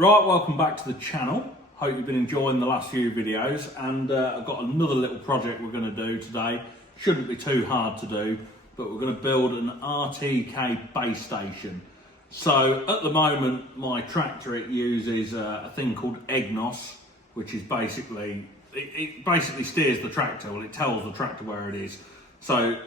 Right, welcome back to the channel. Hope you've been enjoying the last few videos, and I've got another little project we're going to do today. Shouldn't be too hard to do, but we're going to build an RTK base station. So at the moment my tractor, it uses a thing called EGNOS, which is basically, it basically steers the tractor. Well, it tells the tractor where it is. So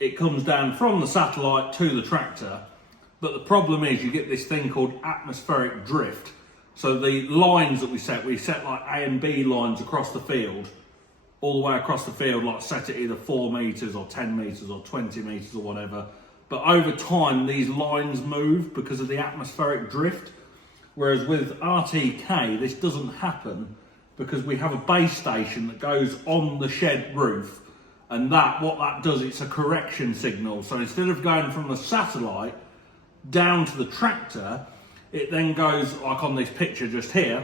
it comes down from the satellite to the tractor. But the problem is you get this thing called atmospheric drift. So the lines that we set like A and B lines across the field, all the way across the field, like set it either 4 meters or 10 meters or 20 meters or whatever. But over time, these lines move because of the atmospheric drift. Whereas with RTK, this doesn't happen because we have a base station that goes on the shed roof. And what that does, it's a correction signal. So instead of going from the satellite down to the tractor, it then goes, like on this picture just here,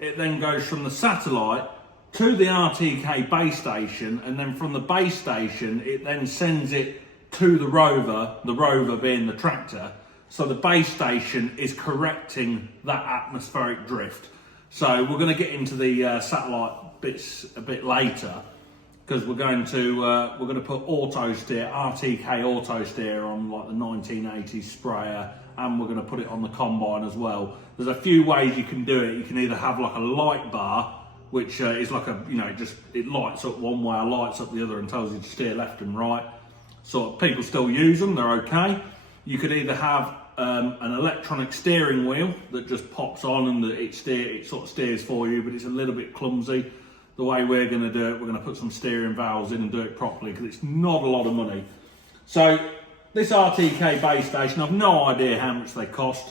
it then goes from the satellite to the RTK base station, and then from the base station it then sends it to the rover being the tractor. So the base station is correcting that atmospheric drift. So we're going to get into the satellite bits a bit later, because we're going to put auto steer, RTK auto steer on like the 1980s sprayer, and we're going to put it on the combine as well. There's a few ways you can do it. You can either have like a light bar, which is like a, it lights up one way, lights up the other, and tells you to steer left and right. So people still use them, they're okay. You could either have an electronic steering wheel that just pops on and it sort of steers for you, but it's a little bit clumsy. The way we're going to do it, we're going to put some steering valves in and do it properly, because it's not a lot of money. So this RTK base station, I've no idea how much they cost.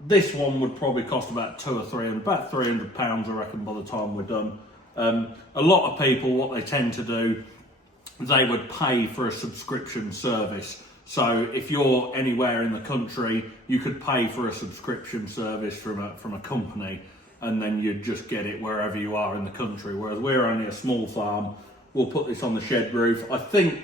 This one would probably cost about about £300, I reckon, by the time we're done. A lot of people, what they tend to do, they would pay for a subscription service. So if you're anywhere in the country, you could pay for a subscription service from a company, and then you'd just get it wherever you are in the country. Whereas we're only a small farm, we'll put this on the shed roof. I think,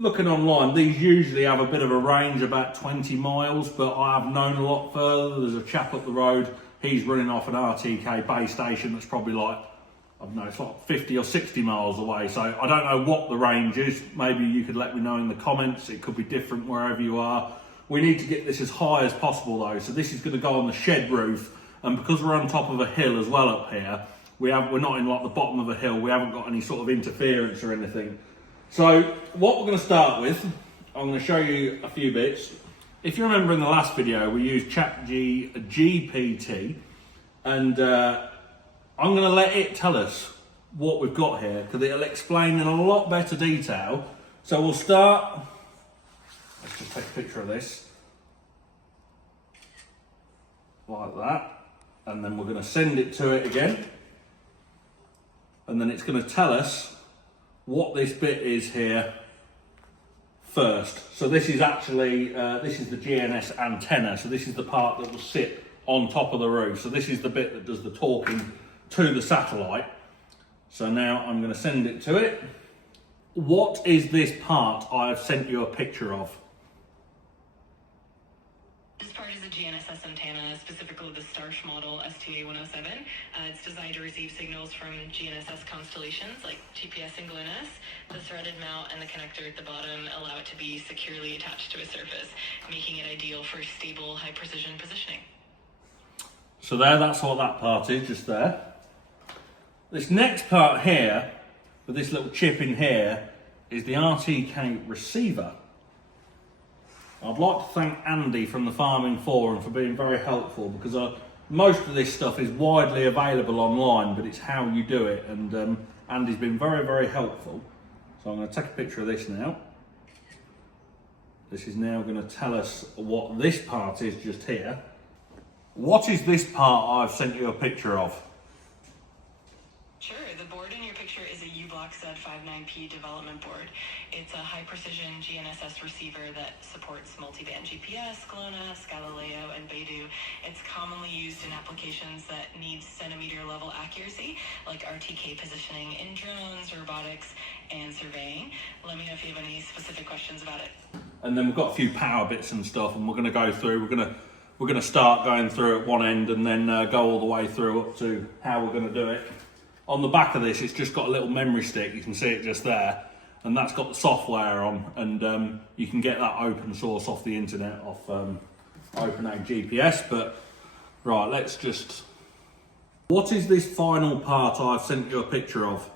looking online, these usually have a bit of a range, about 20 miles, but I have known a lot further. There's a chap up the road, he's running off an RTK base station that's probably like, I don't know, it's like 50 or 60 miles away. So I don't know what the range is. Maybe you could let me know in the comments. It could be different wherever you are. We need to get this as high as possible though. So this is going to go on the shed roof. And because we're on top of a hill as well up here, we're not in like the bottom of a hill. We haven't got any sort of interference or anything. So what we're going to start with, I'm going to show you a few bits. If you remember in the last video, we used ChatGPT, and I'm going to let it tell us what we've got here, because it'll explain in a lot better detail. So we'll start, let's just take a picture of this, like that. And then we're going to send it to it again, and then it's going to tell us what this bit is here first. So this is actually, this is the GNS antenna. So this is the part that will sit on top of the roof. So this is the bit that does the talking to the satellite. So now I'm going to send it to it. What is this part I've sent you a picture of? This part is a GNSS antenna, specifically the Starch model STA107. It's designed to receive signals from GNSS constellations like GPS and GLONASS. The threaded mount and the connector at the bottom allow it to be securely attached to a surface, making it ideal for stable, high-precision positioning. So that's what that part is, just there. This next part here, with this little chip in here, is the RTK receiver. I'd like to thank Andy from the Farming Forum for being very helpful, because most of this stuff is widely available online, but it's how you do it, and Andy's been very, very helpful. So I'm going to take a picture of this now. This is now going to tell us what this part is just here. What is this part I've sent you a picture of? Sure, the board in your picture is a U-Block Z9P development board. It's a high-precision GNSS receiver that supports multiband GPS, GLONASS, Galileo, and Beidou. It's commonly used in applications that need centimeter-level accuracy, like RTK positioning in drones, robotics, and surveying. Let me know if you have any specific questions about it. And then we've got a few power bits and stuff, and we're going to go through. We're we're going to start going through at one end and then go all the way through up to how we're going to do it. On the back of this, it's just got a little memory stick. You can see it just there, and that's got the software on, and you can get that open source off the internet, off OpenAid GPS. But right, let's just... What is this final part I've sent you a picture of?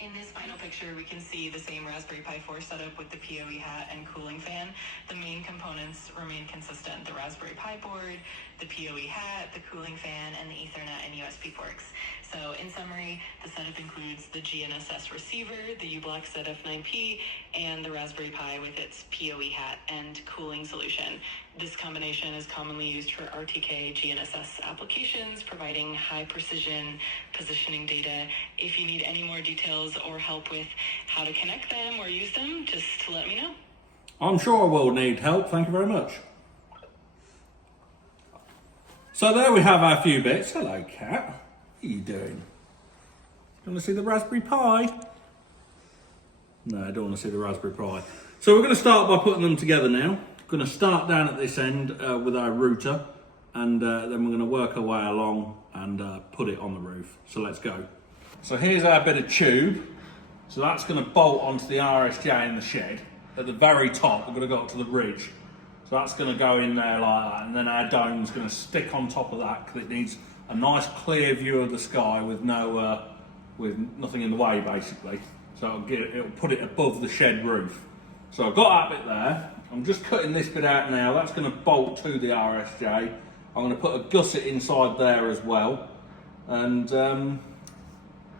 In this final picture, we can see the same Raspberry Pi 4 setup with the PoE hat and cooling fan. The main components remain consistent: the Raspberry Pi board, the PoE hat, the cooling fan, and the Ethernet and USB ports. So in summary, the setup includes the GNSS receiver, the U-Block F9P, and the Raspberry Pi with its PoE hat and cooling solution. This combination is commonly used for RTK GNSS applications, providing high precision positioning data. If you need any more details or help with how to connect them or use them, just let me know. I'm sure I will need help, thank you very much. So there we have our few bits. Hello, cat. What are you doing? Do you want to see the Raspberry Pi? No, I don't want to see the Raspberry Pi. So we're going to start by putting them together now. We're going to start down at this end with our router, and then we're going to work our way along and put it on the roof. So let's go. So here's our bit of tube. So that's going to bolt onto the RSJ in the shed. At the very top, we're going to go up to the ridge. So that's going to go in there like that, and then our dome's going to stick on top of that because it needs a nice clear view of the sky with no, with nothing in the way basically. So it'll put it above the shed roof. So I've got that bit there. I'm just cutting this bit out now. That's going to bolt to the RSJ. I'm going to put a gusset inside there as well, and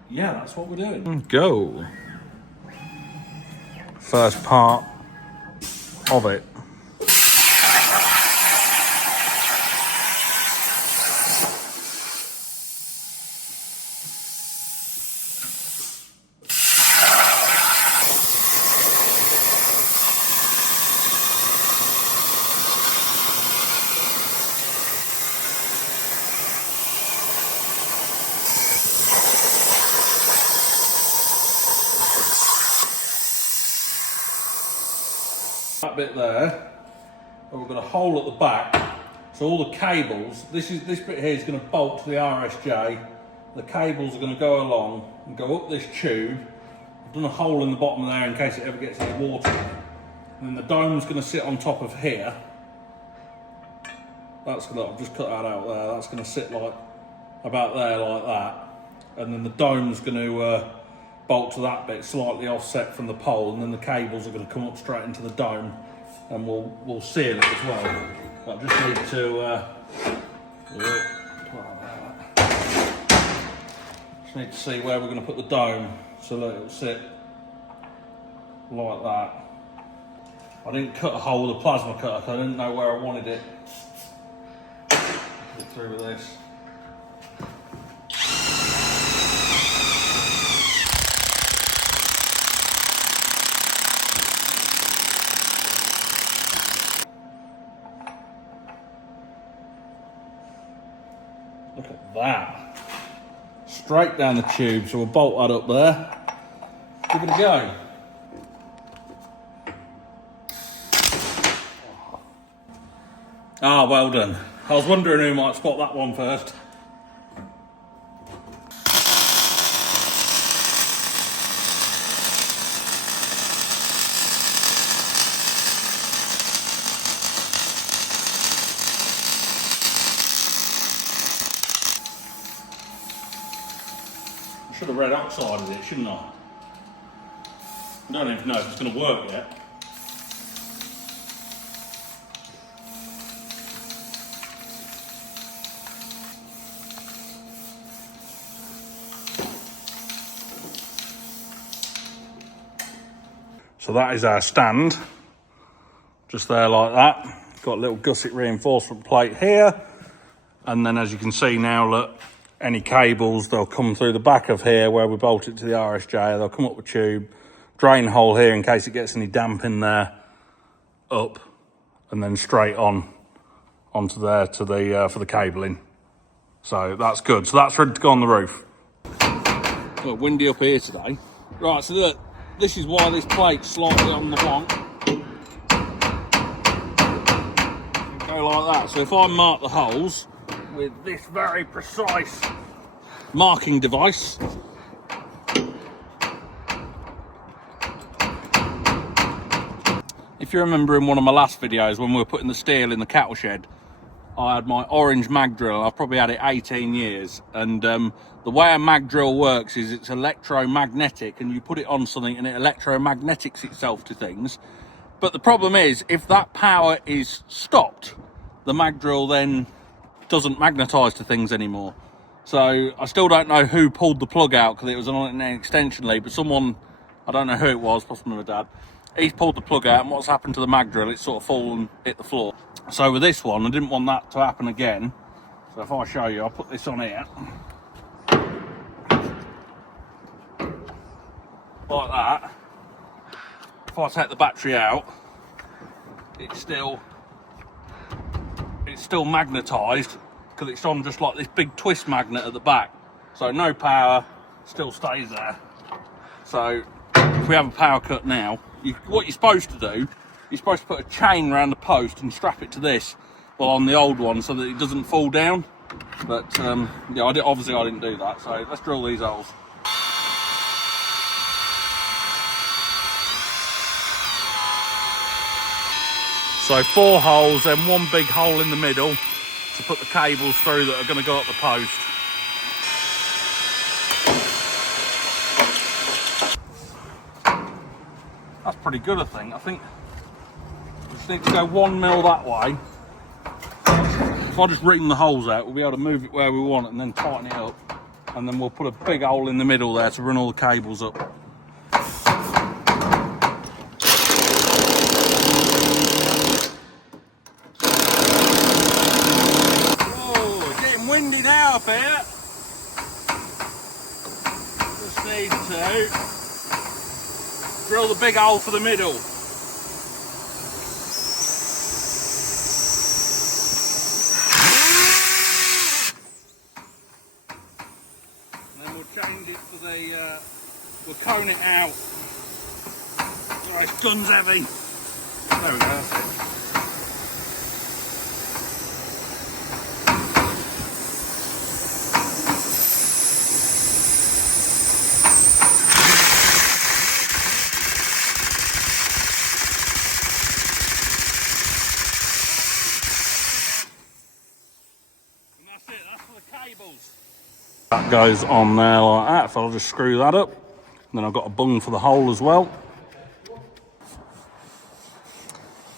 yeah, that's what we're doing. Go. First part of it. That bit there, and we've got a hole at the back, so all the cables, this bit here is going to bolt to the RSJ. The cables are going to go along and go up this tube. I've done a hole in the bottom there in case it ever gets any water, and then the dome's going to sit on top of here. That's going to, I've just cut that out there, that's going to sit like about there like that, and then the dome's going to bolt to that bit slightly offset from the pole, and then the cables are going to come up straight into the dome, and we'll seal it as well. But I just need to see where we're going to put the dome so that it'll sit like that. I didn't cut a hole with a plasma cutter because I didn't know where I wanted it. Put it through with this. Look at that. Straight down the tube, so we'll bolt that up there. Give it a go. Ah, well done. I was wondering who might spot that one first. I should have red oxided it, shouldn't I? I don't even know if it's going to work yet. So that is our stand, just there like that. Got a little gusset reinforcement plate here, and then as you can see now, look, any cables, they'll come through the back of here where we bolt it to the RSJ, they'll come up the tube, drain hole here in case it gets any damp in there, up, and then straight on onto there to the for the cabling. So that's good. So that's ready to go on the roof. Look, windy up here today. Right, so look, this is why this plate's slightly on the wonk. go like that. So if I mark the holes with this very precise marking device, if you remember in one of my last videos when we were putting the steel in the cattle shed, I had my orange mag drill. I've probably had it 18 years, and the way a mag drill works is it's electromagnetic, and you put it on something and it electromagnetics itself to things. But the problem is, if that power is stopped, the mag drill then doesn't magnetise to things anymore. So I still don't know who pulled the plug out, because it was on an extension lead, but someone, I don't know who it was, possibly my dad, he's pulled the plug out, and what's happened to the mag drill, it's sort of fallen, hit the floor. So with this one, I didn't want that to happen again. So if I show you, I'll put this on here. Like that. If I take the battery out, it's still magnetised, because it's on just like this big twist magnet at the back. So no power, still stays there. So if we have a power cut now, what you're supposed to do, you're supposed to put a chain around the post and strap it to this, well, on the old one, so that it doesn't fall down. But yeah, obviously I didn't do that. So let's drill these holes. So 4 holes, then one big hole in the middle to put the cables through that are going to go up the post. That's pretty good, I think. I think we just need to go 1 mil that way. If I just ring the holes out, we'll be able to move it where we want and then tighten it up. And then we'll put a big hole in the middle there to run all the cables up. Whoa, it's getting windy now up here. Just need to drill the big hole for the middle. And then we'll change it for the, we'll cone it out. Oh, this gun's heavy. There we go, that's it. That goes on there like that, so I'll just screw that up. And then I've got a bung for the hole as well.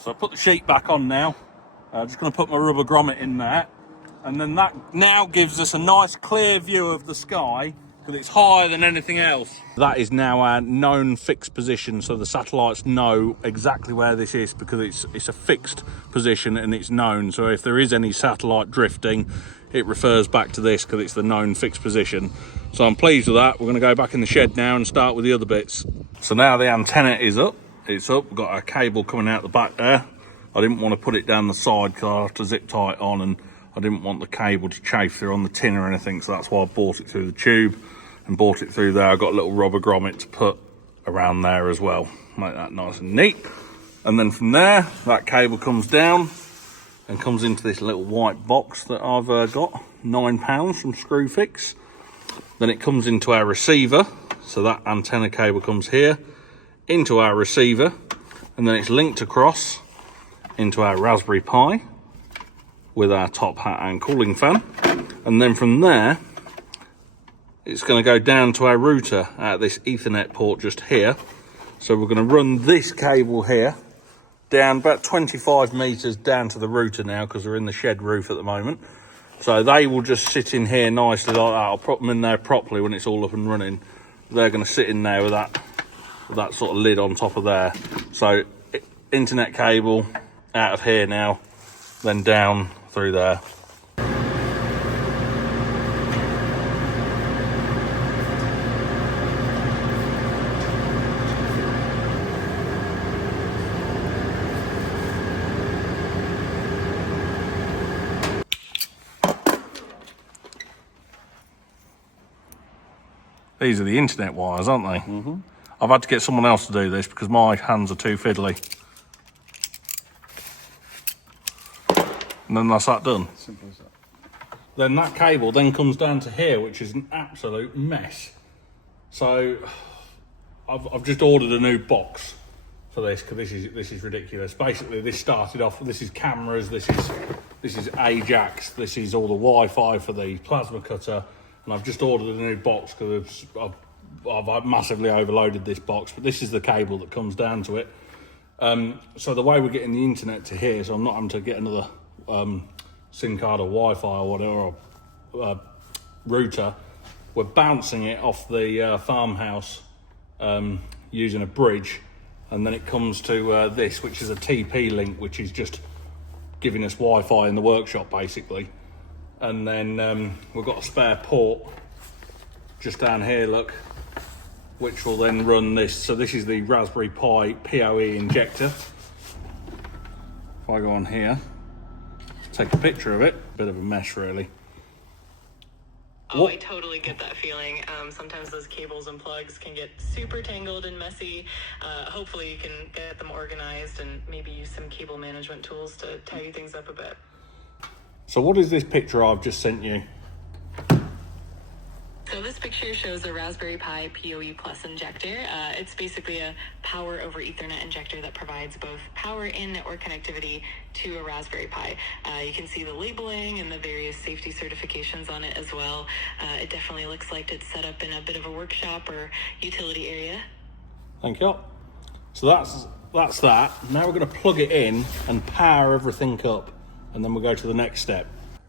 So I put the sheet back on now. I'm just going to put my rubber grommet in there. And then that now gives us a nice clear view of the sky, because it's higher than anything else. That is now our known fixed position, so the satellites know exactly where this is, because it's a fixed position and it's known. So if there is any satellite drifting, it refers back to this, because it's the known fixed position. So I'm pleased with that. We're going to go back in the shed now and start with the other bits. So now the antenna is up. It's up. We've got our cable coming out the back there. I didn't want to put it down the side because I'll have to zip tie it on, and I didn't want the cable to chafe through on the tin or anything, so that's why I bought it through the tube and bought it through there. I got a little rubber grommet to put around there as well. Make that nice and neat. And then from there, that cable comes down and comes into this little white box that I've got, £9 from Screwfix. Then it comes into our receiver, so that antenna cable comes here into our receiver, and then it's linked across into our Raspberry Pi with our top hat and cooling fan. And then from there, it's going to go down to our router at this Ethernet port just here. So we're going to run this cable here down about 25 meters down to the router now, because we're in the shed roof at the moment. So they will just sit in here nicely like that. I'll put them in there properly when it's all up and running. They're going to sit in there with that sort of lid on top of there. So internet cable out of here now, then down through there. These are the internet wires, aren't they? Mm-hmm. I've had to get someone else to do this because my hands are too fiddly. And then that's that done. Simple as that. Then that cable then comes down to here, which is an absolute mess. So I've just ordered a new box for this because this is ridiculous. Basically, this started off. This is cameras. This is Ajax. This is all the Wi-Fi for the plasma cutter, and I've just ordered a new box because I've massively overloaded this box. But this is the cable that comes down to it. So the way we're getting the internet to here, so I'm not having to get another SIM card or Wi-Fi or whatever, or router, we're bouncing it off the farmhouse using a bridge, and then it comes to this, which is a TP link, which is just giving us Wi-Fi in the workshop basically. And then we've got a spare port just down here, look, which will then run this. So this is the Raspberry Pi PoE injector. If I go on here, take a picture of it, bit of a mess really. Oh, I totally get that feeling. Sometimes those cables and plugs can get super tangled and messy. Hopefully you can get them organized and maybe use some cable management tools to tidy things up a bit. So what is this picture I've just sent you? So this picture shows a Raspberry Pi PoE Plus injector. It's basically a power over Ethernet injector that provides both power and network connectivity to a Raspberry Pi. You can see the labeling and the various safety certifications on it as well. It definitely looks like it's set up in a bit of a workshop or utility area. Thank you. So that's that. Now we're going to plug it in and power everything up, and then we'll go to the next step.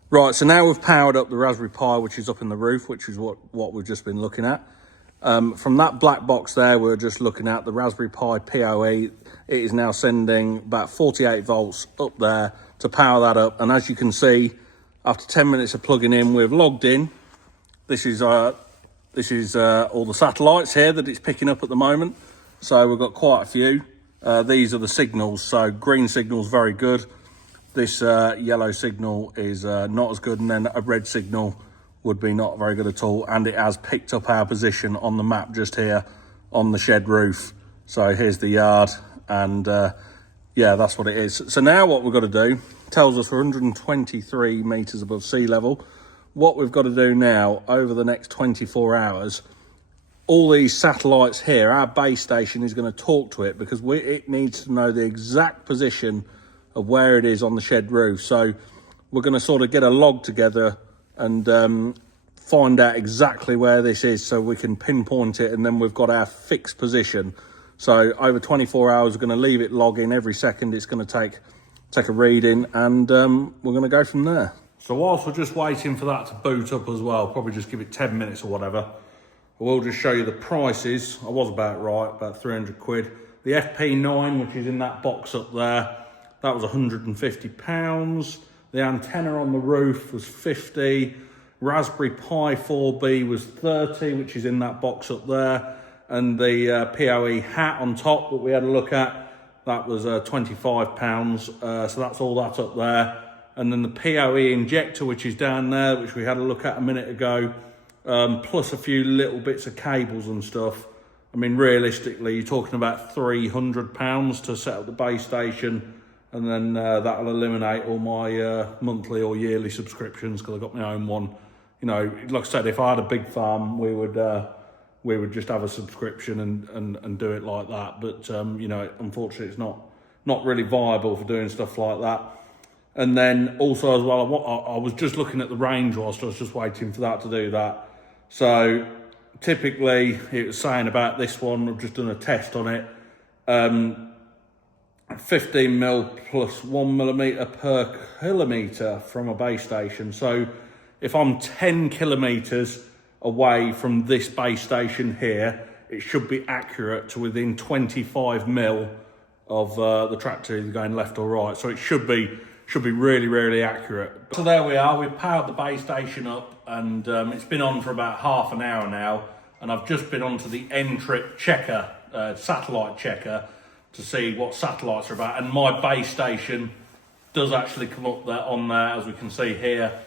Right, so now we've powered up the Raspberry Pi, which is up in the roof, which is what we've just been looking at. From that black box there, we're just looking at the Raspberry Pi PoE. It is now sending about 48 volts up there to power that up. And as you can see, after 10 minutes of plugging in, we've logged in. This is all the satellites here that it's picking up at the moment. So we've got quite a few. These are the signals. So green signal's very good. This yellow signal is not as good, and then a red signal would be not very good at all. And it has picked up our position on the map just here on the shed roof. So here's the yard, and yeah, that's what it is. So now what we've got to do, tells us we're 123 meters above sea level. What we've got to do now over the next 24 hours, all these satellites here, our base station is going to talk to it because it needs to know the exact position of where it is on the shed roof. So we're going to sort of get a log together and find out exactly where this is so we can pinpoint it, and then we've got our fixed position. So over 24 hours, we're going to leave it logging every second. It's going to take a reading, and we're going to go from there. So whilst we're just waiting for that to boot up as well, probably just give it 10 minutes or whatever, I will just show you the prices. I was about right, about 300 quid. The FP9, which is in that box up there, that was £150. The antenna on the roof was 50. Raspberry Pi 4B was 30, which is in that box up there. And the PoE Hat on top that we had a look at, that was £25. So that's all that up there. And then the PoE injector, which is down there, which we had a look at a minute ago, plus a few little bits of cables and stuff. I mean, realistically, you're talking about £300 to set up the base station. And then that'll eliminate all my monthly or yearly subscriptions because I've got my own one. You know, like I said, if I had a big farm, we would just have a subscription and do it like that. But you know, unfortunately, it's not really viable for doing stuff like that. And then also as well, I was just looking at the range whilst I was just waiting for that to do that. So typically, it was saying about this one. I've just done a test on it. 15 mil plus 1 millimeter per kilometer from a base station. So if I'm 10 kilometers away from this base station here, it should be accurate to within 25 mil of the tractor either going left or right. So it should be really, really accurate. So there we are. We've powered the base station up, and it's been on for about half an hour now. And I've just been onto the N-Trip checker, satellite checker, to see what satellites are about, and my base station does actually come up there on there. As we can see here,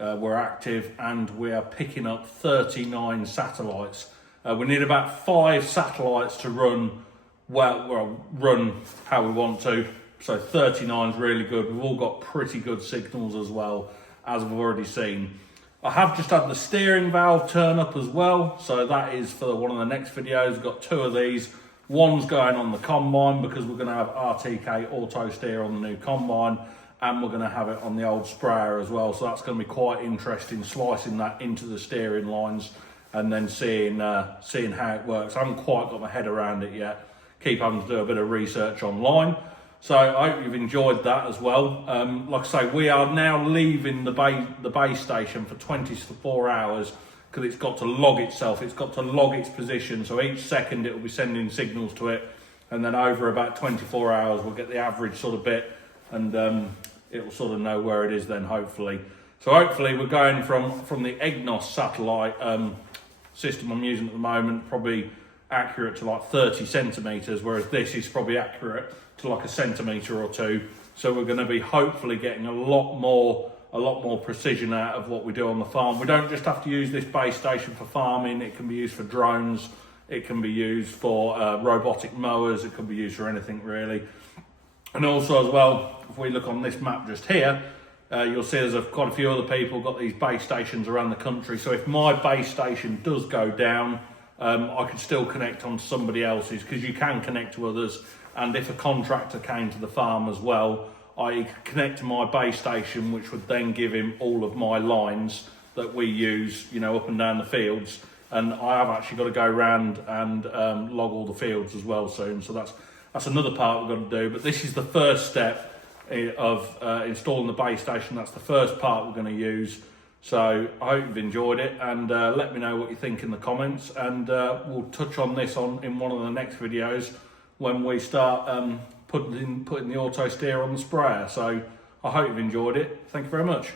we're active and we are picking up 39 satellites. We need about 5 satellites to run run how we want to. So 39 is really good. We've all got pretty good signals as well, as I've already seen. I have just had the steering valve turn up as well, so that is for one of the next videos. We've got 2 of these. One's going on the combine because we're going to have RTK auto steer on the new combine, and we're going to have it on the old sprayer as well. So that's going to be quite interesting, slicing that into the steering lines and then seeing how it works. I haven't quite got my head around it yet. Keep having to do a bit of research online. So I hope you've enjoyed that as well. Like I say, we are now leaving the base station for 24 hours because it's got to log itself. It's got to log its position. So each second it will be sending signals to it. And then over about 24 hours, we'll get the average sort of bit, and it will sort of know where it is then, hopefully. So hopefully we're going from the EGNOS satellite system I'm using at the moment, probably accurate to like 30 centimeters, whereas this is probably accurate to like a centimeter or 2. So we're going to be hopefully getting a lot more precision out of what we do on the farm. We don't just have to use this base station for farming. It can be used for drones. It can be used for robotic mowers. It can be used for anything really. And also as well, if we look on this map just here, you'll see there's quite a few other people got these base stations around the country. So if my base station does go down, I could still connect on somebody else's, because you can connect to others. And if a contractor came to the farm as well, I could connect to my base station, which would then give him all of my lines that we use, you know, up and down the fields. And I have actually got to go around and log all the fields as well soon. So that's another part we've got to do. But this is the first step of installing the base station. That's the first part we're going to use. So I hope you've enjoyed it, and let me know what you think in the comments, and we'll touch on this in one of the next videos when we start putting the auto steer on the sprayer. So I hope you've enjoyed it. Thank you very much.